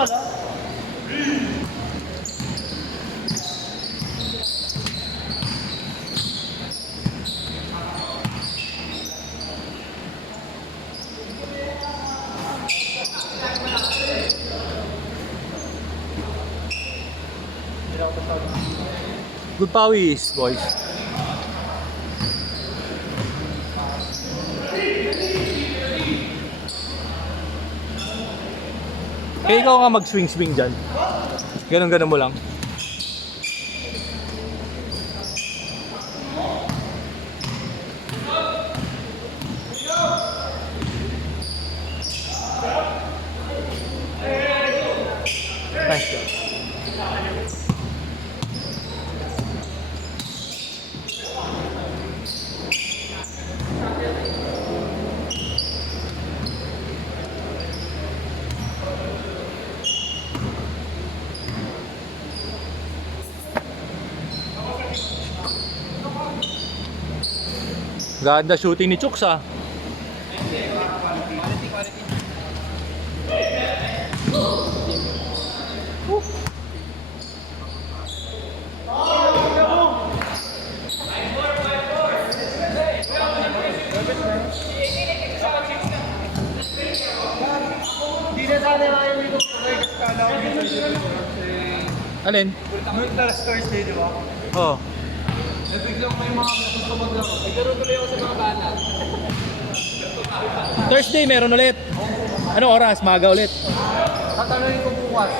pala. Good pawis, boys. Kaya ikaw nga mag-swing-swing dyan. Ganon-ganon mo lang. Nice job. Ganda shooting ni Chooks ah. Hindi na sana kayo dito po kayo kasi kala ko dito dito. Alin? Noon last Thursday, di ba? Oh. Biglang may mga gusto maglaro. Nagkaroon tuloy ako sa mga banat. Thursday meron ulit. Ano oras? Maga ulit. Tatanungin ko bukas.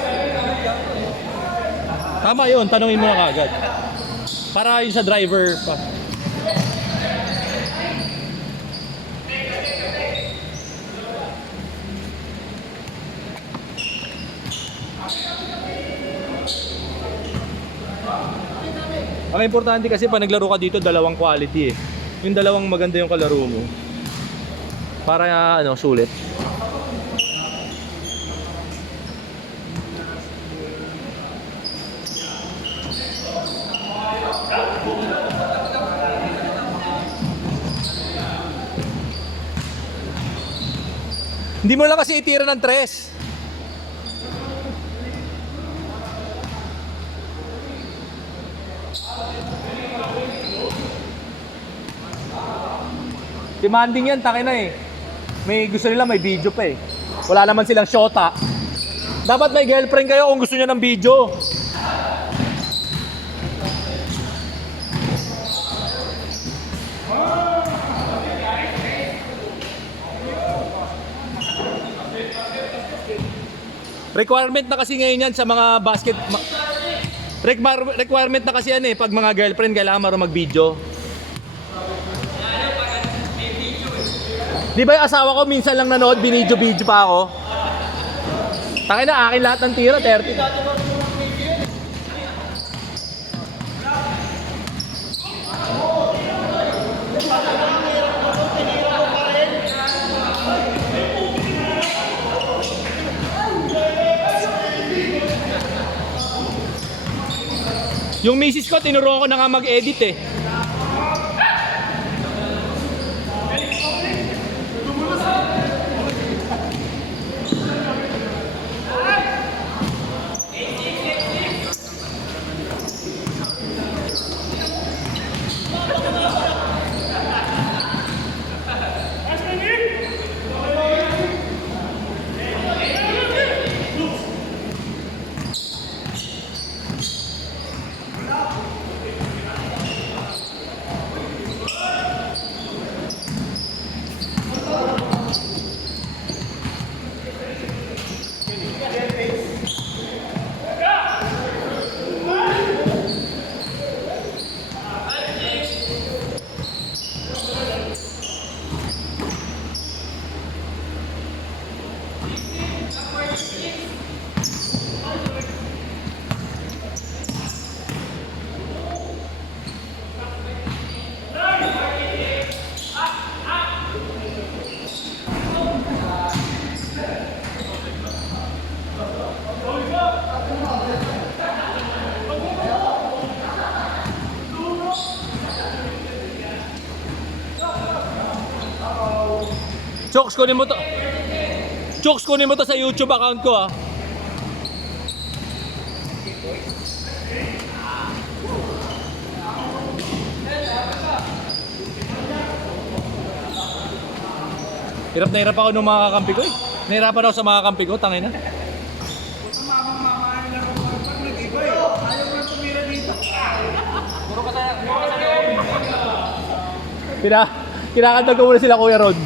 Tama yun, tanungin mo na kagad. Para yun sa driver pa. Ang importante kasi pag naglaro ka dito, dalawang quality eh. Yung dalawang maganda yung kalaro mo. Para ano, sulit. Hindi mo lang kasi itira ng tres. Demanding yan, takin na eh. May gusto nila may video pa eh. Wala naman silang shota. Dapat may girlfriend kayo kung gusto niya ng video. Requirement na kasi ngayon yan sa mga basket. Requirement na kasi yan eh. Pag mga girlfriend kailangan marunong mag-video. Di ba yung asawa ko minsan lang nanood, binidyo-video pa ako? Takin na, akin lahat ng tira, 30. Yung misis ko, tinuruan ko na nga mag-edit eh. Chooks, kunin mo to. Chooks, kunin mo to sa YouTube account ko ah. Hirap na hirap ako nung mga kakampi ko eh. Nahirapan ako sa mga kakampi ko, tangin na. Puro ka sa loob. Kinakantag ko muna sila Kuya Rod.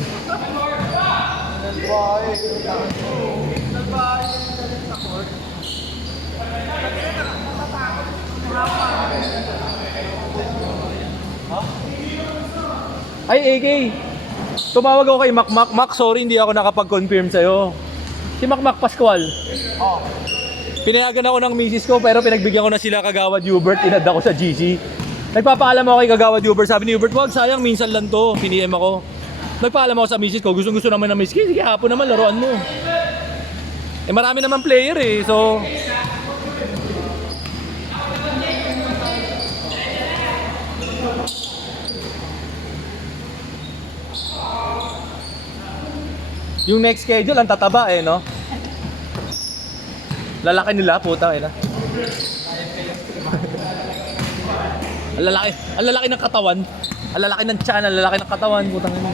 Ay, AK. Tumawag ako kay Mac. Mac, sorry, hindi ako nakapag-confirm sa'yo. Si Mac Pascual. Oh. Pinayagan ako ng misis ko pero pinagbigyan ko na sila Kagawad Hubert. Inad ako sa GC. Nagpapaalam ako kay Kagawad Hubert. Sabi ni Hubert, wag, sayang, minsan lang to. Piniem ako. Nagpaalam ako sa misis ko. Gusto naman ng misis ko. Sige, hapon naman, laruan mo. Eh, marami naman player eh. So, yung next schedule, ang tataba eh, no? Lalaki nila, puta eh, na. Ang lalaki ng katawan. Ang lalaki ng tiyan, ang lalaki ng katawan, putang ina.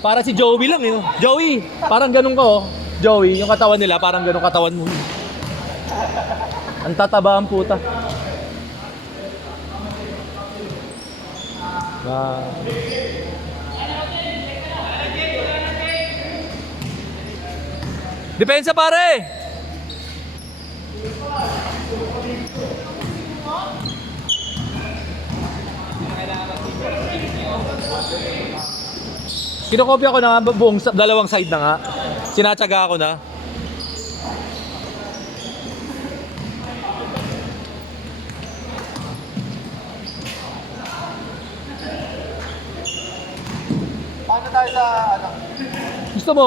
Para si Joey lang, eh. No? Joey, parang ganun ka, oh. Joey, yung katawan nila, parang ganun katawan mo. Ang tataba ang puta. Depensa pare! Kinokopya ko na nga buong dalawang side na nga. Sinatsaga ko na. Paano tayo sa ano? Gusto mo,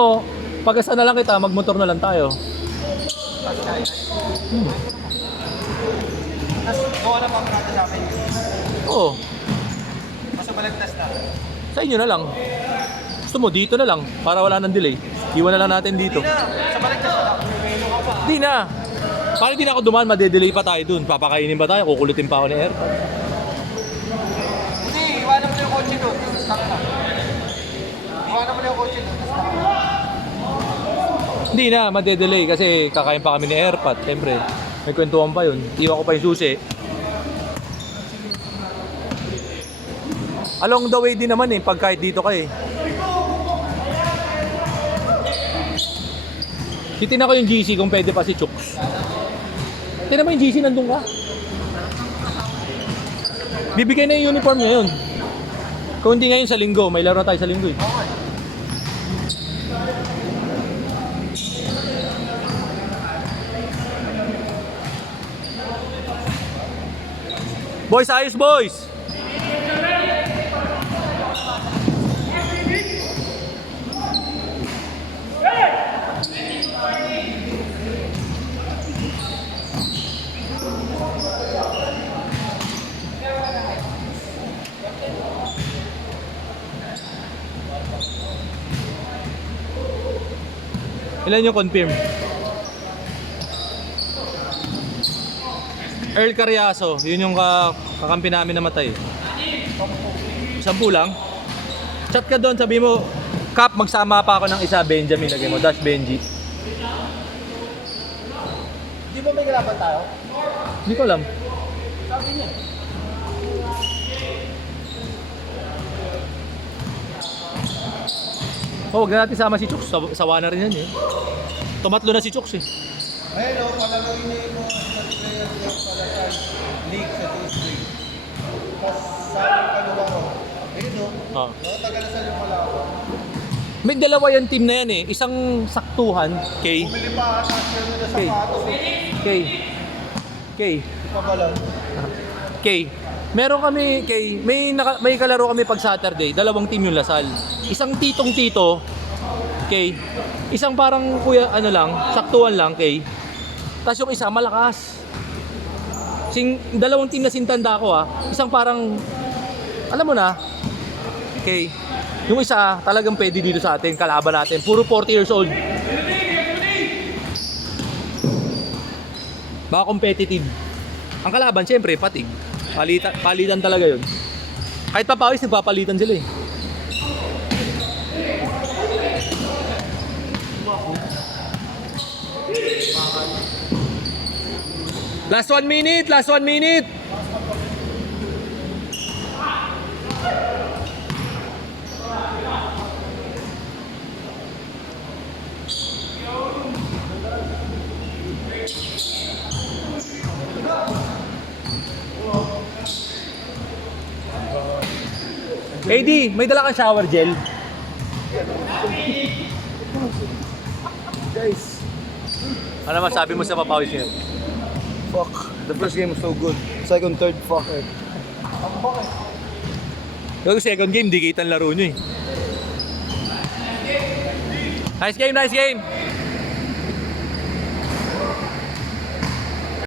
pag-asa na lang kita, magmotor na lang tayo. Tapos gawa na pa natin sa akin. Oo, Basta balagtas na. sa inyo na lang. Gusto mo, dito na lang, para wala nang delay. Iwan na lang natin dito. Hindi na, sa balagtas na lang. Di na. Para di na ako dumaan, madedelay pa tayo dun. Papakainin ba tayo? Kukulitin pa ako ni Air. Hindi, iwanan mo na yung kotse doon. Stop na. Iwanan mo na yung kotse doon. Stop na. Hindi na, madedelay kasi kakain pa kami ni Airpat. Siyempre, may kwentuhan pa yun. Iwan ko pa yung susi. Along the way din naman eh, pag kahit dito ka eh. Titin ako yung GC kung pwede pa si Chooks. Tinan mo yung GC, nandun ka. Bibigay na yung uniform ngayon. Kung hindi ngayon sa linggo, may laro tayo sa linggo eh. Boys, ayos boys! Ilan yung confirm? Earl Carriazo, yun yung kakampi namin namatay. 10 lang? Chat ka doon, sabi mo, Kap, magsama pa ako ng isa, Benjamin, lagay mo, Dash Benji. Di ba may kalaban tayo? Hindi ko alam. Sabi niya. Oh, huwag na natin sama si Chooks, sawa na rin yan eh. Tumatlo na si Chooks eh. Ayun o, palaruin niya yung mga player niya pala sa league sa district. Tapos sa kaliwa ko. Ayun o, Oh. nakatagal na sa lumalaban. May dalawa yung team na yan eh. Isang saktuhan, K. Bumili pa ata siya nila sa Okay. patos. K. K. Pabalan. K. Meron kami, K. May kalaro kami pag Saturday. Dalawang team yung Lasal. Isang titong-tito, K. Isang parang kuya, ano lang, saktuhan lang, K. Tapos yung isa, malakas. Dalawang team na sintanda ko Isang parang, alam mo na, K. Yung isa, talagang pwede dito sa atin, kalaban natin. Puro 40 years old. Baka competitive. Ang kalaban, siyempre, patig. Palitan talaga yun. Kahit papawis, nagpapalitan sila eh. Last 1 minute, last 1 minute. AD, may dala kang shower gel? Guys, Ano masabi mo sa papawis ngayon? fuck. The first game was so good. Second, third, fuck it. Yung second game, di kita ang laro nyo eh. Nice game, nice game!